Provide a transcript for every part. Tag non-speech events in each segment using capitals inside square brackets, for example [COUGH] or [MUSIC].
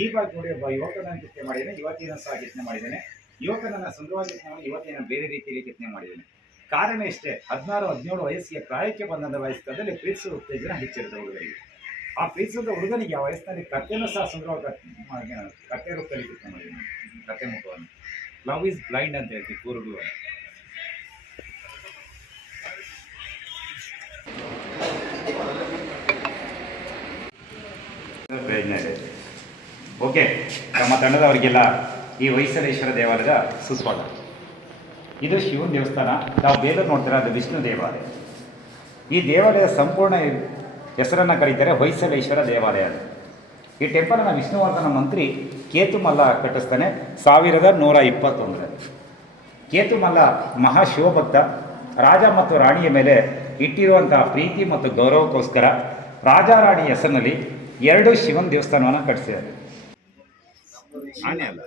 ಈ ಬಾರಿ ನೋಡಿ ಒಬ್ಬ ಯುವಕನನ್ನು ಕೆತ್ತನೆ ಮಾಡಿದ್ದೇನೆ. ಯುವತಿಯನ್ನು ಸಹ ಕೆತ್ತನೆ ಮಾಡಿದ್ದೇನೆ. ಯುವಕನನ್ನು ಸುಂದರವಾಗಿ ಮಾಡಿ ಯುವತಿಯನ್ನು ಬೇರೆ ರೀತಿಯಲ್ಲಿ ಕೆತ್ತನೆ ಮಾಡಿದ್ದೇನೆ. ಕಾರಣ ಇಷ್ಟೇ, ಹದಿನಾರು, ಹದಿನೇಳು ವಯಸ್ಸಿಗೆ ಪ್ರಾಯಕ್ಕೆ ಬಂದಂಥ ವಯಸ್ಸದಲ್ಲಿ ಪ್ರೀತಿಸುವ ಉತ್ತೇಜನ ಹೆಚ್ಚಿರುತ್ತೆ ಹುಡುಗರಿಗೆ. ಆ ಪ್ರೀತಿಸಿದ ಹುಡುಗನಿಗೆ ಆ ವಯಸ್ಸಿನಲ್ಲಿ ಕಥೆನೂ ಸಹ ಸುಂದರವಾಗಿ ಕಥೆ ರೂಪದಲ್ಲಿ ಕೆತ್ತನೆ ಮಾಡಿದ್ದೇನೆ. ಕಥೆ ಮುಖವನ್ನು ಲವ್ ಈಸ್ ಬ್ಲೈಂಡ್ ಅಂತ ಹೇಳ್ತೀವಿ ಕೂರುಡು ಓಕೆ ನಮ್ಮ ತಂಡದವರಿಗೆಲ್ಲ ಈ ಹೊಯ್ಸಳೇಶ್ವರ ದೇವಾಲಯದ ಸುಸ್ವಾಗತ. ಇದು ಶಿವನ ದೇವಸ್ಥಾನ. ನಾವು ಬೇಲೂರು ನೋಡ್ತಾರೆ? ಅದು ವಿಷ್ಣು ದೇವಾಲಯ. ಈ ದೇವಾಲಯದ ಸಂಪೂರ್ಣ ಹೆಸರನ್ನು ಕರೀತಾರೆ ಹೊಯ್ಸಳೇಶ್ವರ ದೇವಾಲಯ ಈ ಟೆಂಪಲನ್ನು ವಿಷ್ಣುವರ್ಧನ ಮಂತ್ರಿ ಕೇತುಮಲ್ಲ ಕಟ್ಟಿಸ್ತಾನೆ ಸಾವಿರದ ನೂರ ಇಪ್ಪತ್ತೊಂದರಲ್ಲಿ. ಕೇತುಮಲ್ಲ ಮಹಾಶಿವಭಕ್ತ, ರಾಜ ಮತ್ತು ರಾಣಿಯ ಮೇಲೆ ಇಟ್ಟಿರುವಂತಹ ಪ್ರೀತಿ ಮತ್ತು ಗೌರವಕ್ಕೋಸ್ಕರ ರಾಜ ರಾಣಿ ಹೆಸರಿನಲ್ಲಿ ಎರಡು ಶಿವನ ದೇವಸ್ಥಾನವನ್ನು ಕಟ್ಟಿಸಿದ್ದಾರೆ. ಆನೆ ಅಲ್ಲ.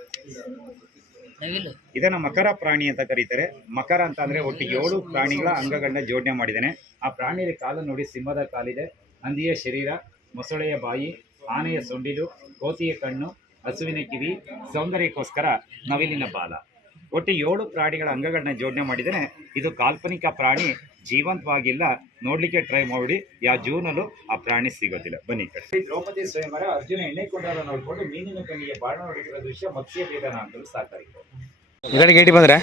ಇದನ್ನ ಮಕರ ಪ್ರಾಣಿ ಅಂತ ಕರೀತಾರೆ. ಮಕರ ಅಂತ ಅಂದ್ರೆ ಒಟ್ಟು ಏಳು ಪ್ರಾಣಿಗಳ ಅಂಗಗಳನ್ನ ಜೋಡಣೆ ಮಾಡಿದ್ದಾನೆ. ಆ ಪ್ರಾಣಿಯ ಕಾಲು ನೋಡಿ ಸಿಂಹದ ಕಾಲಿದೆ ಹಂದಿಯ ಶರೀರ ಮೊಸಳೆಯ ಬಾಯಿ ಆನೆಯ ಸೊಂಡಿಲು ಕೋತಿಯ ಕಣ್ಣು ಹಸುವಿನ ಕಿವಿ ಸೌಂದರ್ಯಕ್ಕೋಸ್ಕರ ನವಿಲಿನ ಬಾಲ. ಒಟ್ಟು ಏಳು ಪ್ರಾಣಿಗಳ ಅಂಗಗಳನ್ನ ಜೋಡಣೆ ಮಾಡಿದರೆ ಇದು ಕಾಲ್ಪನಿಕ ಪ್ರಾಣಿ ಜೀವಂತವಾಗಿಲ್ಲ. ನೋಡ್ಲಿಕ್ಕೆ ಟ್ರೈ ಮಾಡಿ. ಯಾವ ಜೂನಲ್ಲೂ ಆ ಪ್ರಾಣಿ ಸಿಗೋದಿಲ್ಲ. ಬನ್ನಿ ದ್ರೌಪದಿ ಸ್ವಯಂವರ ಅರ್ಜುನ ಎಣ್ಣೆ ಕೊಂಡಾರ ನೋಡ್ಕೊಂಡು ಮೀನಿನ ಕಣ್ಣಿಗೆ ಬಾಣ ಹೊಡೆದಿರೋ ದೃಶ್ಯ ಮತ್ಸ್ಯ ಭೇದನ ಅಂತಲೂ ಸಾಕಾಯಿತು ಈ ಕಡೆ ಗೇಟಿ ಬಂದರೆ?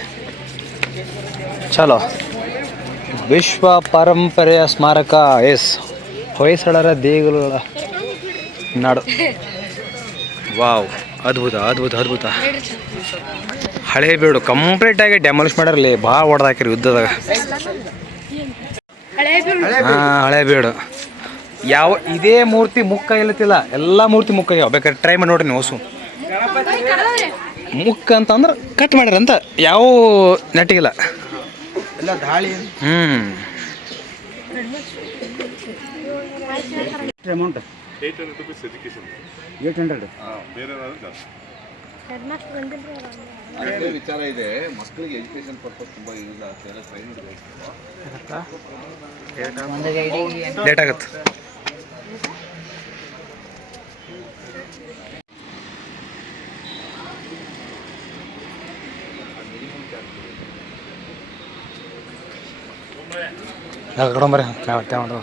ಚಲೋ. ವಿಶ್ವ ಪರಂಪರೆಯ ಸ್ಮಾರಕ ಎಸ್. ಹೊಯ್ಸಳರ ದೇಗುಲ ನಾಡು. [LAUGHS] ವಾವ್. ಅದ್ಭುತ ಅದ್ಭುತ ಅದ್ಭುತ. ಹಳೆ ಬೀಡು ಕಂಪ್ಲೀಟಾಗಿ ಡೆಮಾಲಿಷ್ ಮಾಡ್ಯಾರಲ್ಲಿ ಭಾಳ ಹೊಡೆದಾಕಿರಿ ಯುದ್ಧದಾಗ. ಹಾಂ ಹಳೆ ಬೀಡು. ಯಾವ ಇದೇ ಮೂರ್ತಿ ಮುಕ್ಕ ಇಲ್ಲತ್ತಿಲ್ಲ ಎಲ್ಲ ಮೂರ್ತಿ ಮುಕ್ಕ ಬೇಕಾದ್ರೆ ಟ್ರೈ ಮಾಡಿ ನೋಡ್ರಿ ನೀವು ಹೊಸು. ಮುಕ್ಕ ಅಂತಂದ್ರೆ ಕಟ್ ಮಾಡ್ಯಾರಂತ ಯಾವ ನೆಟ್ಟಿಗಿಲ್ಲ. ಎಲ್ಲ ದಾಳಿ. ಹ್ಞೂ amount eight hundred rupees education eight hundred ಬೇರೆ ಅದೇ ವಿಚಾರ ಇದೆ. ಮಕ್ಕಳಿಗೆ ಎಜುಕೇಶನ್ ಪರ್ಪಸ್ ತುಂಬ ಯೂಸ್ ಆಗ್ತದೆ ಎಲ್ಲ ಟ್ರೈನಿಂಗ್ ಲೇಟ್ ಆಗುತ್ತೆ. ತಗೊಂಡು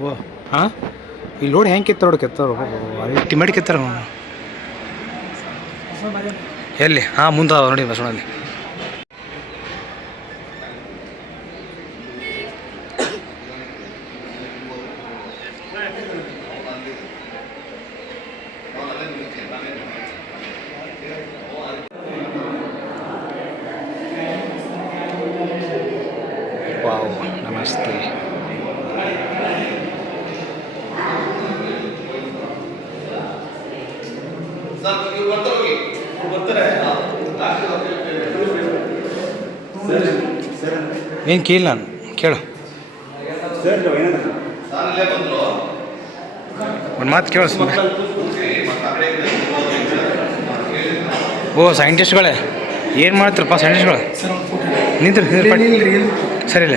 ಓ ಹಾಂ? ಇಲ್ಲಿ ಲೋಡ್ ಹೆಂಗೆ ಕಿತ್ತಾರ ನೋಡಿ ಕೆತ್ತಾರ ಮಾಡಿ ಕೆತ್ತಾರ ಎಲ್ಲಿ? ಹಾಂ ಮುಂದೆ ನೋಡಿ ಬಸವನಲ್ಲಿ ವಾವ್ ನಮಸ್ತೆ ಏನು ಕೇಳಿ ನಾನು ಕೇಳು. ಒಂದು ಮಾತು ಕೇಳು ಓ ಸೈಂಟಿಸ್ಟ್ಗಳೇ. ಏನು ಮಾಡ್ತೀರಪ್ಪ ಸೈಂಟಿಸ್ಟ್ಗಳು? ನಿಂತ್ರಿ. ಸರಿ ಇಲ್ಲ.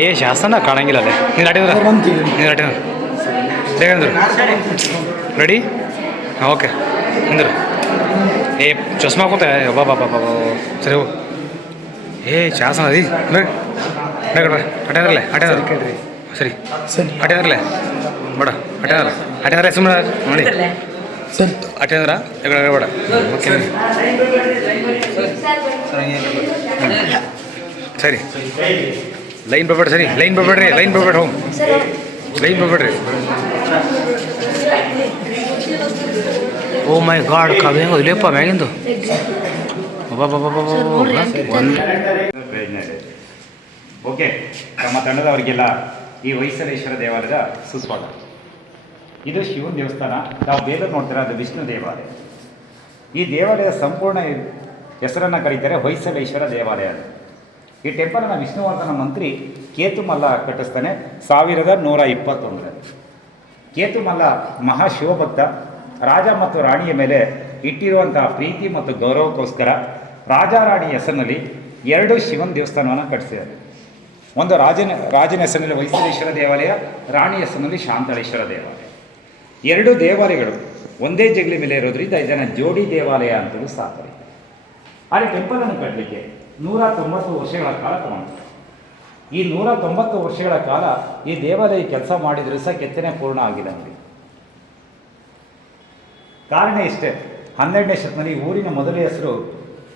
ಏ ಶಾಸ್ತ್ರನ ಕಾಣಂಗಿಲ್ಲ ಅಲ್ಲೇ. ನೀನು ಅಡಿದ್ರ ನೀನು ಅಡಿದ್ರ ಬೇಗಂದ್ರು ರೆಡಿ ಹಾಂ ಓಕೆ. ನಿಂದ್ರು ಏ ಚಸ್ಮಾ ಕೂತ. ಬಾ ಬಾ ಬಾ ಬಾ ಬಾ. ಸರಿ ಹೋಗು. ಏ ಶಾಸನ ಅದಿ ಬೇಗ ಬೇಗ ಬೇಡ ಕೇಳ್ರಿ ಅಟೇಂದ್ರ ಸರಿ ಅಟೇಂದ್ರಲ್ಲೇ ಬೇಡ ಅಟೇಂದ್ರ ಸುಮ್ಮನೆ ನೋಡಿ. ಸರಿ. ಅಟೇಂದ್ರ ಬೇಡ ಬೇಡ. ಓಕೆ. ಸರಿ. ಲೈನ್ ಬರ್ಬೇಡ ಸರಿ. ಲೈನ್ ಬರ್ಬೇಡ್ರಿ ಲೈನ್ ಬರ್ಬೇಡ ಹೋಗಿ. ಲೈನ್ ಬರ್ಬೇಡ್ರಿ. ಓ ಮೈ ಗಾಡ್ ಕಾವ್ಯ ಹೆಂಗೋ ಇಲ್ಲಪ್ಪ ಮ್ಯಾಗಿಂದು. ಓಕೆ ನಮ್ಮ ತಂಡದವರಿಗೆಲ್ಲ ಈ ಹೊಯ್ಸಲೇಶ್ವರ ದೇವಾಲಯದ ಸುಸ್ವಾಗತ. ಇದು ಶಿವನ ದೇವಸ್ಥಾನ. ನಾವು ಬೇಲೂರು ನೋಡ್ತೀರಾ ಅದು ವಿಷ್ಣು ದೇವಾಲಯ. ಈ ದೇವಾಲಯದ ಸಂಪೂರ್ಣ ಹೆಸರನ್ನು ಕರೀತಾರೆ ಹೊಯ್ಸಲೇಶ್ವರ ದೇವಾಲಯ ಅದು ಈ ಟೆಂಪಲನ್ನು ವಿಷ್ಣುವರ್ಧನ ಮಂತ್ರಿ ಕೇತುಮಲ್ಲ ಕಟ್ಟಿಸ್ತಾನೆ ಸಾವಿರದ ನೂರ ಇಪ್ಪತ್ತೊಂದರಲ್ಲಿ. ಕೇತುಮಲ್ಲ ಮಹಾಶಿವಭಕ್ತ ರಾಜ ಮತ್ತು ರಾಣಿಯ ಮೇಲೆ ಇಟ್ಟಿರುವಂತಹ ಪ್ರೀತಿ ಮತ್ತು ಗೌರವಕ್ಕೋಸ್ಕರ ರಾಜ ರಾಣಿ ಹೆಸರಿನಲ್ಲಿ ಎರಡು ಶಿವನ ದೇವಸ್ಥಾನವನ್ನು ಕಟ್ಟಿಸಿದ್ದಾರೆ ಒಂದು ರಾಜನ ರಾಜನ ಹೆಸರಿನಲ್ಲಿ ವೈಸಳೇಶ್ವರ ದೇವಾಲಯ, ರಾಣಿ ಹೆಸರಿನಲ್ಲಿ ಶಾಂತಳೇಶ್ವರ ದೇವಾಲಯ. ಎರಡು ದೇವಾಲಯಗಳು ಒಂದೇ ಜಗಲಿ ಮೇಲೆ ಇರೋದ್ರಿಂದ ಇದನ್ನು ಜೋಡಿ ದೇವಾಲಯ ಅಂತಲೂ ಸ್ಥಾಪನೆ ಆದರೆ ಟೆಂಪಲನ್ನು ಕಟ್ಟಲಿಕ್ಕೆ ನೂರ ತೊಂಬತ್ತು ವರ್ಷಗಳ ಕಾಲ ತಗೊಂಡು ಈ ನೂರ ತೊಂಬತ್ತು ವರ್ಷಗಳ ಕಾಲ ಈ ದೇವಾಲಯ ಕೆಲಸ ಮಾಡಿದರೂ ಸಹ ಕೆತ್ತನೆ ಪೂರ್ಣ ಆಗಿಲ್ಲ ಕಾರಣ ಇಷ್ಟೇ. ಹನ್ನೆರಡನೇ ಶತಮಾನ ಈ ಊರಿನ ಮೊದಲ ಹೆಸರು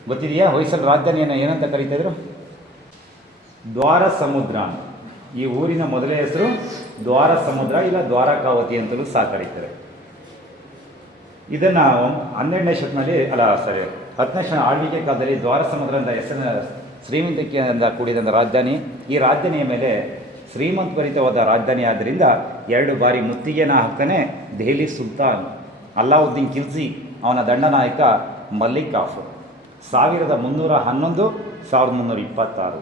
ಗೊತ್ತಿದೆಯಾ? ಹೊಯ್ಸಲ್ ರಾಜಧಾನಿಯನ್ನು ಏನಂತ ಕರೀತಿದ್ರು ದ್ವಾರ ಸಮುದ್ರ ಈ ಊರಿನ ಮೊದಲ ಹೆಸರು ದ್ವಾರ ಸಮುದ್ರ ಇಲ್ಲ ದ್ವಾರಕಾವತಿ ಅಂತಲೂ ಸಹ ಕರೀತಾರೆ. ಇದನ್ನು ಹನ್ನೆರಡನೇ ಶತಮಾನದಲ್ಲಿ, ಅಲ್ಲ ಸರಿ ಹತ್ತನೇ ಶತ ಆಳ್ವಿಕೆ ಕಾಲದಲ್ಲಿ ದ್ವಾರ ಸಮುದ್ರ ಅಂತ ಹೆಸರಿನ ಶ್ರೀಮಂತಿಕೆಯಿಂದ ಕೂಡಿದಂಥ ರಾಜಧಾನಿ. ಈ ರಾಜಧಾನಿಯ ಮೇಲೆ ಶ್ರೀಮಂತ ಶ್ರೀಮಂತಭರಿತವಾದ ರಾಜಧಾನಿ ಆದ್ದರಿಂದ ಎರಡು ಬಾರಿ ಮುತ್ತಿಗೆನ ಹಾಕ್ತಾನೆ ದೆಹಲಿ ಸುಲ್ತಾನ್ ಅಲ್ಲಾವುದ್ದೀನ್ ಖಿಲ್ಜಿ, ಅವನ ದಂಡನಾಯಕ ಮಲ್ಲಿಕ್ ಕಾಫರ್ ಸಾವಿರದ ಮುನ್ನೂರ ಹನ್ನೊಂದು, ಸಾವಿರದ ಮುನ್ನೂರ ಇಪ್ಪತ್ತಾರು.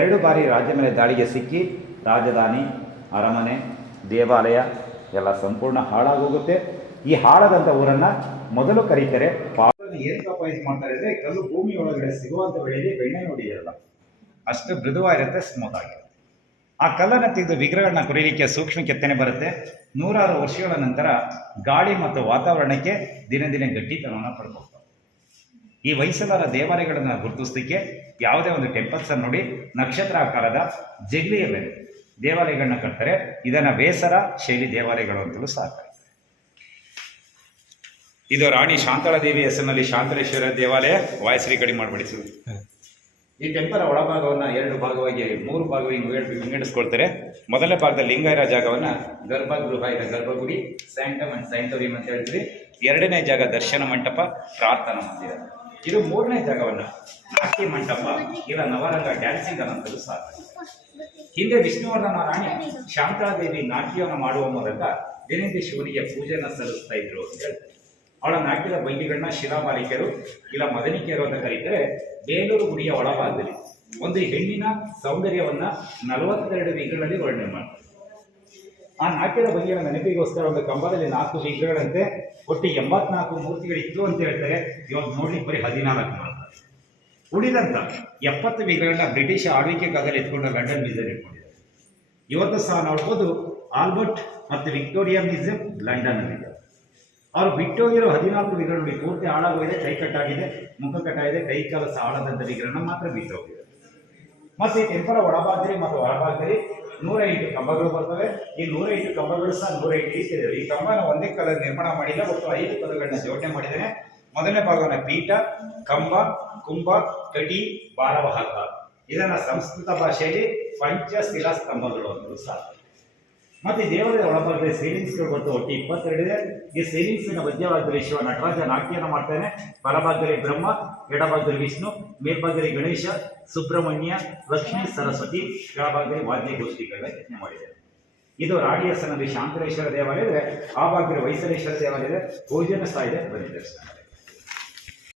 ಎರಡು ಬಾರಿ ರಾಜ್ಯ ಮೇಲೆ ದಾಳಿಗೆ ಸಿಕ್ಕಿ ರಾಜಧಾನಿ, ಅರಮನೆ, ದೇವಾಲಯ ಎಲ್ಲ ಸಂಪೂರ್ಣ ಹಾಳಾಗೋಗುತ್ತೆ. ಈ ಹಾಳಾದಂಥ ಊರನ್ನು ಮೊದಲು ಕರೀತಾರೆ ಏನು ತಪಾಯಿಸಿ ಮಾಡ್ತಾರೆ ಅಂದರೆ ಕಲ್ಲು ಭೂಮಿ ಒಳಗಡೆ ಸಿಗುವಂಥ ವೇಳೆಯಲ್ಲಿ ಬೆಣ್ಣೆ ನೋಡಿರಲ್ಲ ಅಷ್ಟು ಮೃದುವಾಗಿರುತ್ತೆ ಸ್ಮೂತ್ ಆಗಿರುತ್ತೆ. ಆ ಕಲ್ಲನ್ನು ತೆಗೆದು ವಿಗ್ರಹಗಳನ್ನ ಕುರಿಲಿಕ್ಕೆ ಸೂಕ್ಷ್ಮ ಕೆತ್ತನೆ ಬರುತ್ತೆ. ನೂರಾರು ವರ್ಷಗಳ ನಂತರ ಗಾಳಿ ಮತ್ತು ವಾತಾವರಣಕ್ಕೆ ದಿನ ದಿನ ಗಟ್ಟಿತನವನ್ನು ಪಡ್ಕೊಳ್ತಾರೆ ಈ ಹೊಯ್ಸಳರ ದೇವಾಲಯಗಳನ್ನು ಗುರುತಿಸಲಿಕ್ಕೆ ಯಾವುದೇ ಒಂದು ಟೆಂಪಲ್ಸನ್ನು ನೋಡಿ ನಕ್ಷತ್ರ ಆಕಾರದ ಜಗ್ಲಿಯ ಮೇಲೆ ದೇವಾಲಯಗಳನ್ನ ಕಟ್ತಾರೆ. ಇದನ್ನು ಬೇಸರ ಶೈಲಿ ದೇವಾಲಯಗಳು ಅಂತಲೂ ಸಹ ಇದು ರಾಣಿ ಶಾಂತಳಾದೇವಿ ಹೆಸರಿನಲ್ಲಿ ಶಾಂತಲೇಶ್ವರ ದೇವಾಲಯ ವಾಯಸ್ರಿ ಕಡಿಮೆ ಮಾಡಿಬಿಡಿಸಿದ್ರು ಈ ಟೆಂಪಲ್ ಒಳಭಾಗವನ್ನು ಎರಡು ಭಾಗವಾಗಿ, ಮೂರು ಭಾಗವಾಗಿ ವಿಂಗಡ- ವಿಂಗಡಿಸ್ಕೊಳ್ತಾರೆ. ಮೊದಲನೇ ಭಾಗದಲ್ಲಿ ಲಿಂಗಾಯರ ಜಾಗವನ್ನು ಗರ್ಭಗೃಹ ಇದೆ ಗರ್ಭಗುಡಿ ಸ್ಯಾಂಟಮ್ ಅಂಡ್ ಸ್ಯಾಂಟೋರಿಯಂ ಅಂತ ಹೇಳ್ತೀವಿ. ಎರಡನೇ ಜಾಗ ದರ್ಶನ ಮಂಟಪ, ಪ್ರಾರ್ಥನಾ ಮಂದಿರ. ಇದು ಮೂರನೇ ಜಾಗವನ್ನು ನಾಟ್ಯ ಮಂಟಪ ಇಲ್ಲ ನವರಂಗ ಡ್ಯಾನ್ಸಿಂಗ್ ಅನ್ನೋದು ಸಾಧ್ಯ. ಹಿಂದೆ ವಿಷ್ಣುವರ್ಧನ ರಾಣಿ ಶಾಂತಾದೇವಿ ನಾಟ್ಯವನ್ನು ಮಾಡುವ ಮೂಲಕ ದಿನೇಂದ್ರ ಶಿವನಿಗೆ ಪೂಜೆಯನ್ನು ಸಲ್ಲಿಸ್ತಾ ಇದ್ರು ಅಂತ ಹೇಳ್ತಾರೆ. ಅವಳ ನಾಟ್ಯದ ಬೈಲಿಗಳನ್ನ ಶಿಲಾಮಾಲಿಕೆಯರು ಇಲ್ಲ ಮದನಿಕೆಯರು ಅಂತ ಕರೀತಾರೆ ಬೇಲೂರು ಗುಡಿಯ ಒಳಭಾಗದಲ್ಲಿ ಒಂದು ಹೆಣ್ಣಿನ ಸೌಂದರ್ಯವನ್ನ ನಲವತ್ತೆರಡು ವಿಧಗಳಲ್ಲಿ ವರ್ಣನೆ ಮಾಡ್ತಾರೆ. ಆ ನಾಟ್ಯದ ಬಗೆಯ ನೆನಪಿಗೋಸ್ಕರ ಒಂದು ಕಂಬದಲ್ಲಿ ನಾಲ್ಕು ವಿಗ್ರಹಗಳಂತೆ ಒಟ್ಟು ಎಂಬತ್ನಾಲ್ಕು ಮೂರ್ತಿಗಳಿತ್ತು ಅಂತ ಹೇಳ್ತಾರೆ. ಇವಾಗ ನೋಡ್ಲಿಕ್ಕೆ ಬರೀ ಹದಿನಾಲ್ಕು ಮಾಡ್ತಾರೆ ಉಳಿದಂತ ಎಪ್ಪತ್ತು ವಿಗ್ರಹಗಳನ್ನ ಬ್ರಿಟಿಷ್ ಆಳ್ವಿಕೆ ಕಾಲದಲ್ಲಿ ಎತ್ಕೊಂಡು ಲಂಡನ್ ಮ್ಯೂಸಿಯಂ ಇಟ್ಕೊಂಡಿದ್ದಾರೆ. ಇವತ್ತು ಸಹ ನೋಡ್ಬೋದು ಆಲ್ಬರ್ಟ್ ಮತ್ತು ವಿಕ್ಟೋರಿಯಾ ಮ್ಯೂಸಿಯಂ ಲಂಡನ್ ಅಲ್ಲಿ ಅವ್ರು ಬಿಟ್ಟೋಗಿರೋ ಹದಿನಾಲ್ಕು ವಿಗ್ರಹಗಳು ಪೂರ್ತಿ ಹಾಳಾಗೋಗಿದೆ, ಕೈ ಕಟ್ಟಾಗಿದೆ, ಮುಖ ಕಟ್ಟಾಗಿದೆ, ಕೈ ಕಾಲ ಸಹ ಹಾಳಾದಂಥ ವಿಗ್ರಹನ ಮಾತ್ರ ಬಿಟ್ಟೋಗಿದೆ ಮತ್ತೆ ಈ ಟೆಂಪಲ್ ಒಳಭಾಗದಲ್ಲಿ ಮತ್ತು ಹೊರಭಾಗದಲ್ಲಿ ನೂರ ಎಂಟು ಕಂಬಗಳು ಬರ್ತವೆ. ಈ ನೂರ ಎಂಟು ಕಂಬಗಳು ಸಹ ನೂರ ಎಂಟು ಇದ್ದಾವೆ ಈ ಕಂಬನ ಒಂದೇ ಕಲರ್ ನಿರ್ಮಾಣ ಮಾಡಿಲ್ಲ, ಒಟ್ಟು ಐದು ಕಲಗಳನ್ನ ಜೋಡಣೆ ಮಾಡಿದ್ದೇನೆ. ಮೊದಲನೇ ಭಾಗವನ್ನ ಪೀಠ, ಕಂಬ, ಕುಂಭ, ಕಟಿ ಬಾರವಹಕ ಇದನ್ನ ಸಂಸ್ಕೃತ ಭಾಷೆಯಲ್ಲಿ ಪಂಚಶಿಲಾ ಸ್ತಂಭಗಳು ಅಂತಲೂ ಸಹ. ಮತ್ತೆ ದೇವರ ಒಳಭಾಗದಲ್ಲಿ ಸೇಲಿಂಗ್ಸ್ಗಳು ಬಂದು ಒಟ್ಟು ಇಪ್ಪತ್ತೆರಡಿದೆ ಈ ಸೇಲಿಂಗ್ಸಿನ ಮಧ್ಯಭಾಗದಲ್ಲಿ ಶಿವ ನಟರಾಜ ನಾಟ್ಯನ ಮಾಡ್ತಾನೆ ಬಲಭಾಗದಲ್ಲಿ ಬ್ರಹ್ಮ, ಎಡಭಾಗದಲ್ಲಿ ವಿಷ್ಣು, ಮೇಲ್ಭಾಗದಲ್ಲಿ ಗಣೇಶ, ಸುಬ್ರಹ್ಮಣ್ಯ, ಲಕ್ಷ್ಮೀ, ಸರಸ್ವತಿ, ಕೆಳಭಾಗದಲ್ಲಿ ವಾದ್ಯಗೋಷ್ಠಿಗಳನ್ನ ಯತ್ನ ಮಾಡಿದೆ ಇದು ರಾಡಿಯಸ್ನಲ್ಲಿ ಶಾಂತರೇಶ್ವರ ದೇವಾಲಯ ಇದೆ ಆ ಭಾಗದಲ್ಲಿ ವೈಸಲೇಶ್ವರ ದೇವಾಲಯ ಇದೆ ಭೋಜನ ಸ್ಥಾಯಿದೆ ಇದೆ.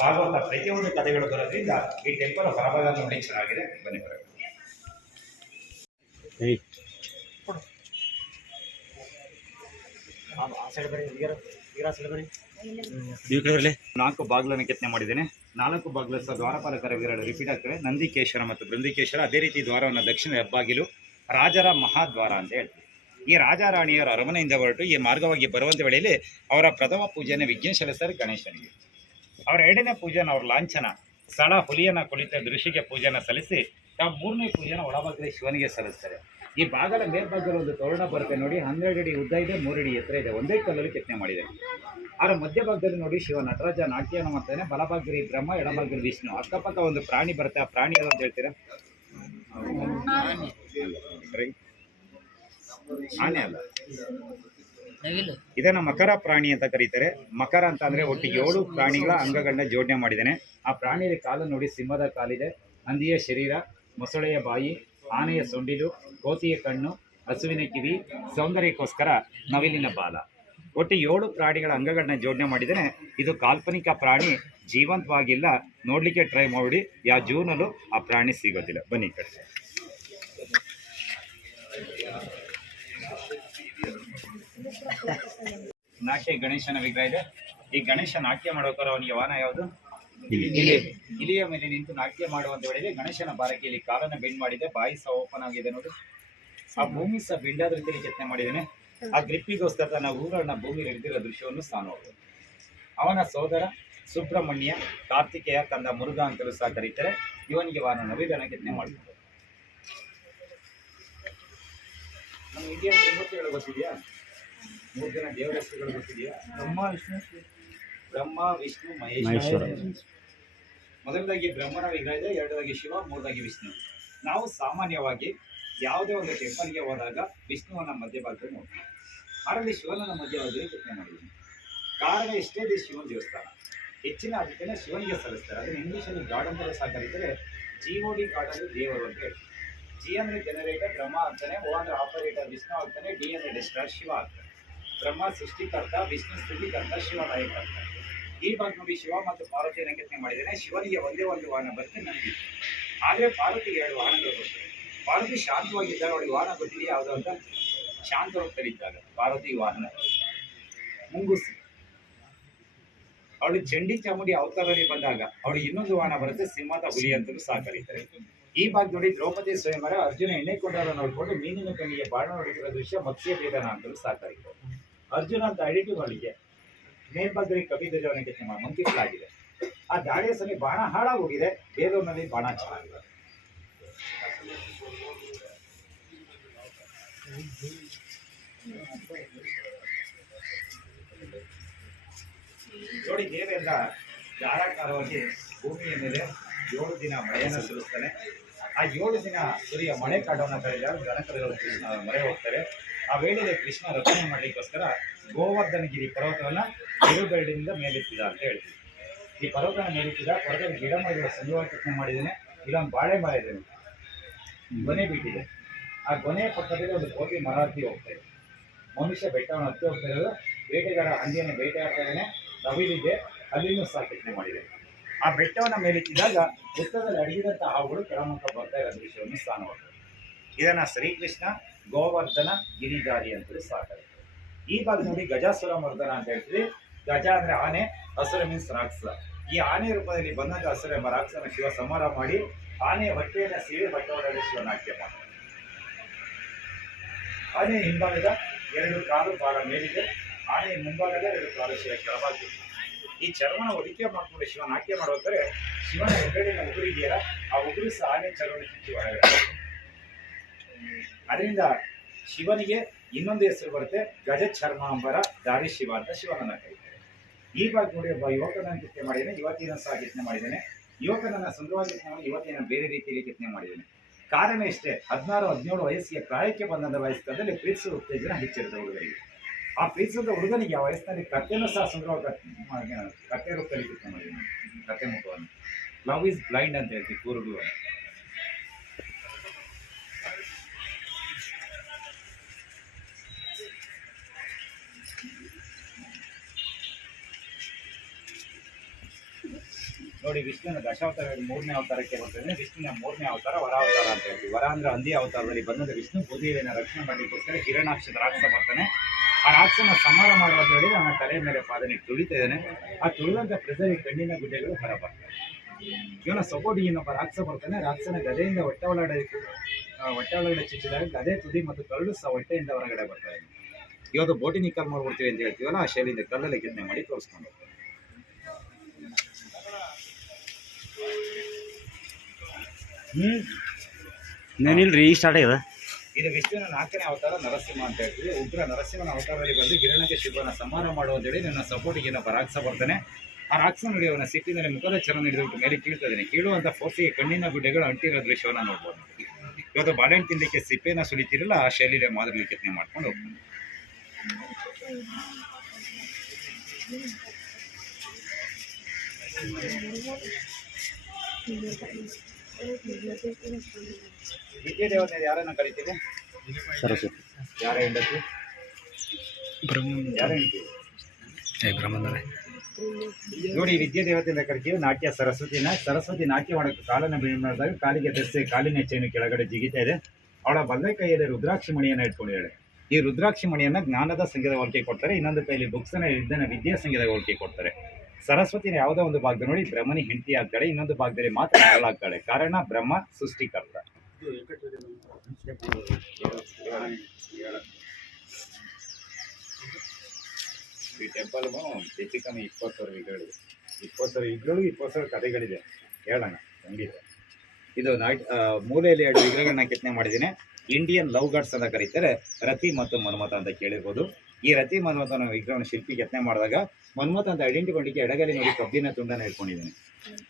ಭಾಗವತ ಪ್ರತಿಯೊಂದು ಕಥೆಗಳು ಬರೋದ್ರಿಂದ ಈ ಟೆಂಪಲ್ ಹೊರಭಾಗ ನೋಡಿ ಚೆನ್ನಾಗಿದೆ. ಬನ್ನಿ ಬರೋಣ ನಾಲ್ಕು ಬಾಗಿಲನ್ನು ಕೆತ್ತನೆ ಮಾಡಿದ್ದೇನೆ. ನಾಲ್ಕು ಬಾಗಿಲು ಸಹ ದ್ವಾರಪಾಲಕರ ವಿವರ ರಿಪೀಟ್ ಆಗ್ತವೆ. ನಂದಿಕೇಶ್ವರ ಮತ್ತು ಬೃಂದಿಕೇಶ್ವರ ಅದೇ ರೀತಿ ದ್ವಾರವನ್ನು ದಕ್ಷಿಣ ಹೆಬ್ಬಾಗಿಲು ರಾಜರ ಮಹಾದ್ವಾರ ಅಂತ ಹೇಳ್ತೀವಿ. ಈ ರಾಜ ರಾಣಿಯರ ಅರಮನೆಯಿಂದ ಹೊರಟು ಈ ಮಾರ್ಗವಾಗಿ ಬರುವಂಥ ವೇಳೆಯಲ್ಲಿ ಅವರ ಪ್ರಥಮ ಪೂಜೆಯನ್ನು ವಿಘ್ನೇಶ್ವರ ಸರ್ ಗಣೇಶನಿಗೆ. ಅವರ ಎರಡನೇ ಪೂಜೆನ ಅವ್ರ ಲಾಂಛನ. ಸಳ ಹುಲಿಯನ್ನ ಕುಳಿತ ದೃಶ್ಯಕ್ಕೆ ಪೂಜೆನ ಸಲ್ಲಿಸಿ ತಾವು ಮೂರನೇ ಪೂಜೆನ ಒಳಭಾಗದಲ್ಲಿ ಶಿವನಿಗೆ ಸಲ್ಲಿಸ್ತಾರೆ. ಈ ಭಾಗದ ಮೇಲ್ಭಾಗದಲ್ಲಿ ಒಂದು ತೋರಣ ಬರುತ್ತೆ ನೋಡಿ ಹನ್ನೆರಡು ಅಡಿ ಉದ್ದ ಇದೆ ಮೂರು ಅಡಿ ಎತ್ತರ ಇದೆ ಒಂದೇ ಕಲ್ಲಲ್ಲಿ ಕೆತ್ತನೆ ಮಾಡಿದೆ. ಅದರ ಮಧ್ಯಭಾಗದಲ್ಲಿ ನೋಡಿ ಶಿವ ನಟರಾಜ ನಾಟ್ಯನ ಮಾಡ್ತಾನೆ ಬಲಭಾಗದಲ್ಲಿ ಬ್ರಹ್ಮ ಎಡಭಾಗದಲ್ಲಿ ವಿಷ್ಣು. ಅಕ್ಕಪಕ್ಕ ಒಂದು ಪ್ರಾಣಿ ಬರುತ್ತೆ ಆ ಪ್ರಾಣಿ ಯಾವ್ದು ಅಂತ ಹೇಳ್ತೀರಾ. ಆನೆ ಅಲ್ಲ. ಇದನ್ನ ಮಕರ ಪ್ರಾಣಿ ಅಂತ ಕರೀತಾರೆ. ಮಕರ ಅಂತ ಅಂದ್ರೆ ಒಟ್ಟು ಏಳು ಪ್ರಾಣಿಗಳ ಅಂಗಗಳನ್ನ ಜೋಡಣೆ ಮಾಡಿದ್ದಾನೆ. ಆ ಪ್ರಾಣಿಯ ಕಾಲು ನೋಡಿ ಸಿಂಹದ ಕಾಲಿದೆ, ಹಂದಿಯ ಶರೀರ, ಮೊಸಳೆಯ ಬಾಯಿ, ಆನೆಯ ಸೊಂಡಿಲು ಕೋತಿಯ ಕಣ್ಣು, ಹಸುವಿನ ಕಿವಿ, ಸೌಂದರ್ಯಕ್ಕೋಸ್ಕರ ನವಿಲಿನ ಬಾಲ. ಒಟ್ಟು ಏಳು ಪ್ರಾಣಿಗಳ ಅಂಗಗಳನ್ನ ಜೋಡಣೆ ಮಾಡಿದರೆ ಇದು ಕಾಲ್ಪನಿಕ ಪ್ರಾಣಿ, ಜೀವಂತವಾಗಿಲ್ಲ. ನೋಡ್ಲಿಕ್ಕೆ ಟ್ರೈ ಮಾಡಿ ಯಾವ ಜೂನಲ್ಲೂ ಆ ಪ್ರಾಣಿ ಸಿಗೋದಿಲ್ಲ. ಬನ್ನಿ ಕಡೆ. [LAUGHS] ನಾಟ್ಯ ಗಣೇಶನ ವಿಗ್ರಹ ಇದೆ. ಈ ಗಣೇಶ ನಾಟ್ಯ ಮಾಡೋಕರ ಅವನಿಗೆ ವಾಹನ ಯಾವುದು? ಇಲಿ ಇಲಿಯ ಮೇಲೆ ನಿಂತು ನಾಟ್ಯ ಮಾಡುವಂತ ಹೇಳಿದ್ರೆ ಗಣೇಶನ ಬಾರಕ್ಕೆ ಇಲ್ಲಿ ಕಾಲನ್ನ ಬೆಂಡ್ ಮಾಡಿದೆ. ಬಾಯಿ ಸಹ ಓಪನ್ ಆಗಿದೆ ನೋಡಿ. ಆ ಭೂಮಿ ಸಹ ಬೆಂಡಾದ ರೀತಿಯಲ್ಲಿ ಕೆತ್ತನೆ ಮಾಡಿದ್ದೇನೆ. ಆ ಗ್ರಿಪ್ಪಿಗೋಸ್ಕರ ತನ್ನ ಊರನ್ನ ಭೂಮಿ ಹಿಡಿದಿರೋ ದೃಶ್ಯವನ್ನು ಸಹ ನೋಡಬಹುದು ಅವನ ಸೋದರ ಸುಬ್ರಹ್ಮಣ್ಯ ಕಾರ್ತಿಕೇಯ ತಂದ ಮುರುಗ ಅಂತಲೂ ಸಹ ಕರೀತಾರೆ. ಇವನಿಗೆ ವಾಹನ ನವಿಲನ್ನ ಕೆತ್ತನೆ ಮಾಡ್ತಾರೆ. ನಮ್ಮ ಇಂಡಿಯನ್ ತ್ರಿಮೂರ್ತಿಗಳು ಗೊತ್ತಿದೆಯಾ? ಮೂರು ಜನ ದೇವರ ಹೆಸರುಗಳು ಗೊತ್ತಿದೆಯಾ? ಬ್ರಹ್ಮ ವಿಷ್ಣು ಬ್ರಹ್ಮ ವಿಷ್ಣು ಮಹೇಶ್ವರ. ಮೊದಲದಾಗಿ ಬ್ರಹ್ಮನ ವಿಗ್ರಹ ಇದೆ ಎರಡನೇದಾಗಿ ಶಿವ ಮೂರದಾಗಿ ವಿಷ್ಣು. ನಾವು ಸಾಮಾನ್ಯವಾಗಿ ಯಾವುದೇ ಒಂದು ಟೆಂಪಲ್ಗೆ ಹೋದಾಗ ವಿಷ್ಣುವನ್ನ ಮಧ್ಯಭಾಗದಲ್ಲಿ ನೋಡ್ತೀವಿ. ಅದರಲ್ಲಿ ಶಿವನನ್ನ ಮಧ್ಯಭಾಗದಲ್ಲಿ ಕೆತ್ತನೆ ಮಾಡಿದ್ದೀನಿ ಕಾರಣ ಎಷ್ಟೇ ಇದೆ ಶಿವನ ದೇವಸ್ಥಾನ. ಹೆಚ್ಚಿನ ಅದಕ್ಕೆ ಶಿವನಿಗೆ ಸಲ್ಲಿಸ್ತಾರೆ. ಅದನ್ನ ಇಂಗ್ಲೀಷಲ್ಲಿ ಗಾಡ್ ಅಂತ ಸಹ ಕರೀತಾರೆ ಜಿ ಓ ಡಿ ಗಾಡ್ ಅಂದ್ರೆ ದೇವರು ಅಂತ ಹೇಳಿ ಜಿ ಅಂದ್ರೆ ಜನರೇಟರ್ ಬ್ರಹ್ಮ ಆಗ್ತಾನೆ ಓ ಅಂದ್ರೆ ಆಪರೇಟರ್ ವಿಷ್ಣು ಆಗ್ತಾನೆ ಡಿ ಅಂದ್ರೆ ಡಿಸ್ಟ್ರಾ ಶಿವ ಆಗ್ತಾನೆ. ಬ್ರಹ್ಮ, ಸೃಷ್ಟಿಕರ್ತ, ವಿಷ್ಣು, ಸ್ಥಿತಿಕರ್ತ, ಶಿವ, ನಾಯಕರ್ತ. ಈ ಭಾಗ ನೋಡಿ ಶಿವ ಮತ್ತು ಪಾರ್ವತಿ ರಂಗತ್ನೆ ಮಾಡಿದರೆ ಶಿವನಿಗೆ ಒಂದೇ ಒಂದು ವಾಹನ ಬರುತ್ತೆ, ನನಗೆ. ಆದರೆ ಪಾರ್ವತಿಗೆ ಎರಡು ವಾಹನಗಳು ಬರ್ತವೆ. ಪಾರ್ವತಿ ಶಾಂತವಾಗಿದ್ದಾಗ ಅವಳಿಗೆ ವಾಹನ ಗೊತ್ತಿದೆ ಯಾವುದು ಅಂತ? ಶಾಂತ ಹೋಗ್ತಾರಿದ್ದಾಗ ಪಾರ್ವತಿ ವಾಹನ. ಮುಂಗುಸಿ. ಅವಳು ಚಂಡಿ ಚಾಮುಂಡಿ ಅವತಾರದಲ್ಲಿ ಬಂದಾಗ ಅವಳಿಗೆ ಇನ್ನೊಂದು ವಾಹನ ಬರುತ್ತೆ, ಸಿಂಹದ ಹುಲಿ ಅಂತಲೂ ಸಹ ಕರೀತಾರೆ ಈ ಭಾಗ ನೋಡಿ ದ್ರೌಪದಿ ಸ್ವಯಂವರ ಅರ್ಜುನ ಎಣ್ಣೆ ಕೊಂಡಾರ ನೋಡಿಕೊಂಡು ಮೀನಿನ ಕಣ್ಣಿಗೆ ಬಾಣ ನೋಡಿದ ದೃಶ್ಯ ಮತ್ಸ್ಯ ಭೇದನ ಅಂತಲೂ ಸಹ ಅರ್ಜುನ ಅಂತ ಐಡೆಂಟಿ ಮಾಡಲಿಕ್ಕೆ ಮೇಲ್ಭಾಗದಲ್ಲಿ ಕೆತ್ತನೆ ಮಾಡಿ ಮಂಕಿಸಲಾಗಿದೆ. ಆ ದಾಳಿಯ ಸಮಯ ಬಾಣ ಹಾಳಾಗೋಗಿದೆ. ಬೇಲೂರಿನಲ್ಲಿ ಬಾಣ ಚೆನ್ನಾಗಿದೆ ನೋಡಿ ದೇವೆಲ್ಲ ಧಾರಾಕಾರವಾಗಿ ಭೂಮಿಯ ಮೇಲೆ ಏಳು ದಿನ ಮಳೆಯನ್ನು ಸುರಿಸ್ತಾನೆ. ಆ ಏಳು ದಿನ ಸೂರ್ಯ ಮಳೆ ಕಾಡೋಣ ಕರೆಯಲು ದನಕರುಗಳು ಕೃಷ್ಣ ಮೊರೆ ಹೋಗ್ತಾರೆ. ಆ ವೇಳೆಗೆ ಕೃಷ್ಣ ರಕ್ಷಣೆ ಮಾಡಲಿಕ್ಕೋಸ್ಕರ ಗೋವರ್ಧನಗಿರಿ ಪರ್ವತವನ್ನ ಬಿರುಬೇಡಿನಿಂದ ಮೇಲೆತ್ತಿದ ಅಂತ ಹೇಳ್ತೀವಿ. ಈ ಪರ್ವತನ ಮೇಲೆತ್ತಿದ ಪರ್ವತದ ಗಿಡ ಮರಗಳ ಸಂಜವಾಗಿ ಕೃಷ್ಣ ಮಾಡಿದ್ದೇನೆ. ಇಲ್ಲೊಂದು ಬಾಳೆ ಮರ ಇದೆ. ಗೊನೆ ಬಿಟ್ಟಿದೆ. ಆ ಗೊನೆಯ ಪಕ್ಕದಲ್ಲಿ ಒಂದು ಕೋಟಿ ಮರ ಹತ್ತಿ ಹೋಗ್ತಾ ಇದೆ. ಮನುಷ್ಯ ಬೆಟ್ಟವನ್ನು ಹತ್ತಿ ಹೋಗ್ತಾ ಇರೋದು. ಬೇಟೆಗಾರ ಹಂದಿಯನ್ನು ಬೇಟೆ ಆಡ್ತಾ ಇದ್ದಾನೆ. ನವಿಲಿದೆ. ಅಲ್ಲಿನೂ ಸಹ ಕೆತ್ತನೆ ಮಾಡಿದೆ. ಆ ಬೆಟ್ಟವನ್ನು ಮೇಲೆತ್ತಿದಾಗ ಬೆಟ್ಟದಲ್ಲಿ ಅಡಗಿದಂಥ ಹಾವುಗಳು ಕೆಳಮುಖ ಬರ್ತಾ ಇರೋ ದೃಶ್ಯವನ್ನು ಸ್ಥಾನ ನೋಡ್ತಾರೆ ಇದನ್ನ ಶ್ರೀಕೃಷ್ಣ, ಗೋವರ್ಧನ, ಗಿರಿಧಾರಿ ಅಂತೇಳಿ ಸಹ ಕರೀತಾರೆ ಈ ಭಾಗ ನೋಡಿ ಗಜಾಸುರ ಮರ್ದನ ಅಂತ ಹೇಳ್ತೀವಿ. ಗಜ ಅಂದ್ರೆ ಆನೆ, ಹಸುರ ಮೀನ್ಸ್ ರಾಕ್ಷಸ. ಈ ಆನೆ ರೂಪದಲ್ಲಿ ಬಂದಂತ ಹಸುರ ಎಂಬ ರಾಕ್ಷಸನ ಶಿವ ಸಂಹಾರ ಮಾಡಿ ಆನೆ ಹೊಟ್ಟೆಯನ್ನ ಸೇರಿ ಬಟ್ಟೆ ಶಿವ ನಾಟ್ಯ ಮಾಡ್ತಾರೆ. ಆನೆ ಹಿಂಭಾಗದ ಎರಡು ಕಾಲು ಭಾಗ ಮೇಲಿದೆ. ಆನೆಯ ಮುಂಭಾಗದ ಎರಡು ಕಾಲು ಶಿವ ಕೆಳಭಾಗ ಈ ಚರ್ಮನ ಹೊದಿಕೆ ಮಾಡ್ಕೊಂಡು ಶಿವ ನಾಟ್ಯ ಮಾಡೋದ್ರೆ ಶಿವನ ಹೆಗ್ಗಡೆ ಉಗುರಿದೆಯಲ್ಲ ಆ ಉಗುರು ಸಹ ಆನೆ ಚರ್ಮನ ಚುಚ್ಚಿ ಒಳಗಡೆ. ಅದರಿಂದ ಶಿವನಿಗೆ ಇನ್ನೊಂದು ಹೆಸರು ಬರುತ್ತೆ, ಗಜ ಚರ್ಮಾಂಬರ ದಾರಿ ಶಿವ ಅಂತ ಶಿವನನ್ನ ಕರೀತಾರೆ. ಈ ಭಾಗ ನೋಡಿ ಒಬ್ಬ ಯುವಕನನ್ನು ಕೆತ್ತನೆ ಮಾಡಿದ್ದೇನೆ ಯುವತಿಯನ್ನು ಸಹ ಕೆತ್ತನೆ ಮಾಡಿದ್ದೇನೆ. ಯುವಕನನ್ನ ಸುಂದರವಾಗಿ ಕೆತ್ತನೆ ಮಾಡಿ, ಯುವತಿಯನ್ನು ಬೇರೆ ರೀತಿಯಲ್ಲಿ ಕೆತ್ತನೆ ಮಾಡಿದ್ದೇನೆ. ಕಾರಣ ಇಷ್ಟೇ, ಹದಿನಾರು, ಹದಿನೇಳು ವಯಸ್ಸಿಗೆ ಪ್ರಾಯಕ್ಕೆ ಬಂದಂತ ವಯಸ್ಸಲ್ಲಿ ಪ್ರೀತಿಸುವ ಉತ್ತೇಜನ ಹೆಚ್ಚಿರುತ್ತೆ ಹುಡುಗರಿಗೆ. ಆ ಪ್ರೀತಿಸಿದ ಹುಡುಗನಿಗೆ ಆ ವಯಸ್ಸಿನಲ್ಲಿ ಕತ್ತೆನೂ ಸಹ ಸುಂದರವಾಗಿ ಕಥೆ ರೂಪದಲ್ಲಿ ಕೆತ್ತನೆ ಮಾಡಿದ್ದೇನೆ ಮುಖವನ್ನು. ಲವ್ ಈಸ್ ಬ್ಲೈಂಡ್ ಅಂತ ಹೇಳ್ತೀವಿ ಕೂರುಗು ನೋಡಿ ವಿಷ್ಣುವಿನ ದಶಾವತಾರ ಮೂರನೇ ಅವತಾರಕ್ಕೆ ಬರ್ತದೆ ವಿಷ್ಣುವಿನ ಮೂರನೇ ಅವತಾರ ವರ ಅವತಾರ ಅಂತ ಹೇಳ್ತೀವಿ. ವರ ಅಂದ್ರೆ ಹಂದಿ ಅವತಾರದಲ್ಲಿ ಬಂದಂತ ವಿಷ್ಣು ಭೂದೇವಿಯನ್ನು ರಕ್ಷಣೆ ಮಾಡಲಿಕ್ಕೋಸ್ಕರ ಕಿರಣಾಕ್ಷ ರಾಕ್ಷಸ ಬರ್ತಾನೆ ಆ ರಾಕ್ಷಸನ ಸಂಹಾರ ಅಂತ ಹೇಳಿ ನನ್ನ ತಲೆ ಮೇಲೆ ಪಾದನೆ ತುಳಿತಾ ಇದ್ದಾನೆ. ಆ ತುಳಿದಂತ ಪ್ರಜೆಗೆ ಕಣ್ಣಿನ ಗುಡ್ಡೆಗಳು ಹೊರ ಬರ್ತವೆ ಇವನ ಸಪೋರ್ಟ್ ಇನ್ನೊಬ್ಬ ರಾಕ್ಷ ಬರ್ತಾನೆ ರಾಕ್ಷಸನ ಗದೆಯಿಂದ ಹೊಟ್ಟೆ ಒಳಗಡೆ ಹೊಟ್ಟೆ ಒಳಗಡೆ ಚುಚ್ಚಿದಾಗ ಗದೆ ತುದಿ ಮತ್ತು ಕರಳು ಸಹ ಹೊಟ್ಟೆಯಿಂದ ಹೊರಗಡೆ ಬರ್ತಾ ಇದ್ದಾನೆ ಇವತ್ತು ಬೋಟಿನಿಕಲ್ ಮಾಡ್ಬಿಡ್ತೀವಿ ಅಂತ ಹೇಳ್ತೀವಲ್ಲ, ಆ ಶೈಲಿಯಿಂದ ಕಲ್ಲಲ್ಲಿ ಕೆತ್ತನೆ ಮಾಡಿ ತೋರಿಸ್ಕೊಂಡು ಹ್ಞೂ ನಾನಿಲ್ರಿ ಈಗ ಸ್ಟಾರ್ಟ್ ಆಗ್ಯದ? ಇದು ವಿಷ್ಣುವಿನ ನಾಲ್ಕನೇ ಅವತಾರ ನರಸಿಂಹ ಅಂತ ಹೇಳ್ತೀವಿ. ಉಗ್ರ ನರಸಿಂಹನ ಅವತಾರದಲ್ಲಿ ಬಂದು ಗಿರಣಕ್ಕೆ ಶಿವನ ಸಂಹಾರ ಅಂತೇಳಿ ನನ್ನ ಸಪೋರ್ಟಿಗೆ ರಾಕ್ಷಸ ಬರ್ತಾನೆ. ಆ ರಾಕ್ಷಸ ನೋಡಿ ಅವನ ಸಿಟ್ಟಿನಲ್ಲಿ ಮುಖದ ಚರಣ ನೀಡಿದ್ಬಿಟ್ಟು ಮೇಲೆ ಕೀಳ್ತದೇನೆ ಕೀಳುವಂತ ಫೋರ್ಸಿಗೆ ಕಣ್ಣಿನ ಗುಡ್ಡೆಗಳು ಅಂಟಿರೋ ದೃಶ್ಯವನ್ನು ನೋಡ್ಬೋದು. ಇವತ್ತು ಬಾಳೆಹಣ್ಣು ತಿನ್ನಲಿಕ್ಕೆ ಸಿಪ್ಪೆನ ಸುಳಿತಿರಲ್ಲ ಆ ಶೈಲಿಯ ಮಾದರಿ ಕೆತ್ತನೆ ಮಾಡ್ಕೊಂಡು ವಿದ್ಯೆ ದೇವತೆ ಯಾರನ್ನ ಕರಿತೀವಿ ಸರಸ್ವತಿ. ಯಾರ ಹೆಂಡತಿ? ಬ್ರಹ್ಮ ಯಾರ ಹೆಂಡತಿ? ನೋಡಿ ವಿದ್ಯಾದೇವತೆಯಿಂದ ಕರಿತೀವಿ ನಾಟ್ಯ ಸರಸ್ವತಿನ. ಸರಸ್ವತಿ ನಾಟ್ಯ ಮಾಡೋಕ್ಕೆ ಕಾಲನ್ನು ಬೀಳು ಮಾಡಿದಾಗ ಕಾಲಿಗೆ ಧರಿಸಿ ಕಾಲಿನ ಚೈನು ಕೆಳಗಡೆ ಜಿಗಿತಾ ಇದೆ. ಅವಳ ಬಲ್ಲೆ ಕೈಯಲ್ಲಿ ರುದ್ರಾಕ್ಷಿ ಮಣಿಯನ್ನ ಇಟ್ಕೊಂಡಿದ್ದಾಳೆ ಈ ರುದ್ರಾಕ್ಷಿ ಮಣಿಯನ್ನ ಜ್ಞಾನದ ಸಂಗೀತ ಹೋಲಿಕೆ ಕೊಡ್ತಾರೆ. ಇನ್ನೊಂದು ಕೈಯಲ್ಲಿ ಬುಕ್ಸನ್ನು ಇದ್ದನ್ನ ವಿದ್ಯಾ ಸಂಗೀತ ಹೋಲಿಕೆ ಕೊಡ್ತಾರೆ. ಸರಸ್ವತಿನ ಯಾವುದೋ ಒಂದು ಭಾಗದಲ್ಲಿ ನೋಡಿ, ಬ್ರಹ್ಮನಿ ಹೆಂಡತಿ ಆಗ್ತಾಳೆ, ಇನ್ನೊಂದು ಭಾಗದಲ್ಲಿ ಮಾತ್ರ ಮಗಳಾಗ್ತಾಳೆ ಕಾರಣ ಬ್ರಹ್ಮ ಸೃಷ್ಟಿಕರ್ತ. ಈ ಟೆಂಪಲ್ ಹೆಚ್ಚು ಕಮ್ಮಿ ಇಪ್ಪತ್ತು ಸಾವಿರ ವಿಗ್ರಹಗಳಿವೆ ಇಪ್ಪತ್ತು ಸಾವಿರ ವಿಗ್ರಹಗಳು ಇಪ್ಪತ್ತು ಸಾವಿರ ಕಥೆಗಳಿದೆ. ಹೇಳೋಣ ಖಂಡಿತ ಇದು ನಾಟ್ ಮೂಲೆಯಲ್ಲಿ ಎರಡು ವಿಗ್ರಹಗಳನ್ನ ಕೆತ್ತನೆ ಮಾಡಿದ್ದೀನಿ. ಇಂಡಿಯನ್ ಲವ್ ಗಾಡ್ಸ್ ಅಂತ ಕರೀತಾರೆ, ರತಿ ಮತ್ತು ಮನ್ಮಥ ಅಂತ ಕೇಳಿರ್ಬೋದು. ಈ ರತಿ ಮನ್ಮಥನ ವಿಗ್ರಹನ ಶಿಲ್ಪಿ ಕೆತ್ತನೆ ಮಾಡಿದಾಗ ಮನ್ಮಥ ಅಂತ ಐಡೆಂಟಿ ಮಾಡಲಿಕ್ಕೆ ಎಡಗಲಿ ನೋಡಿ ಕಬ್ಬಿನ ತುಂಡನ್ನು ಇಟ್ಕೊಂಡಿದ್ದೀನಿ.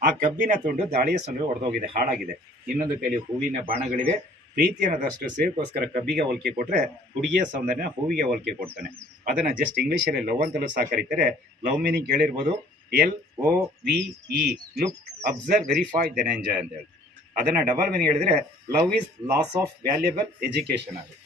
ಆ ಕಬ್ಬಿನ ತುಂಡು ದಾಳಿಯ ಸೊಂಡು ಹೊಡೆದೋಗಿದೆ ಹಾಳಾಗಿದೆ. ಇನ್ನೊಂದು ಕೈಲಿ ಹೂವಿನ ಬಾಣಗಳಿವೆ. ಪ್ರೀತಿ ಅನ್ನೋದಷ್ಟು ಸೇರ್ಕೋಸ್ಕರ ಕಬ್ಬಿಗೆ ಹೋಲಿಕೆ ಕೊಟ್ಟರೆ ಹುಡುಗಿಯ ಸೌಂದರ್ಯನ ಹೂವಿಗೆ ಹೋಲಿಕೆ ಕೊಡ್ತಾನೆ. ಅದನ್ನು ಜಸ್ಟ್ ಇಂಗ್ಲೀಷಲ್ಲಿ ಲವ್ ಅಂತಲೂ ಸಹ ಕರೀತಾರೆ. ಲವ್ ಮೀನಿಂಗ್ ಕೇಳಿರ್ಬೋದು. L O V E look observe verify then enjoy ಅಂತ ಹೇಳಿ. ಅದನ್ನು ಡಬಲ್ ಮೀನಿಂಗ್ ಹೇಳಿದ್ರೆ love is loss of valuable education ಆಗುತ್ತೆ.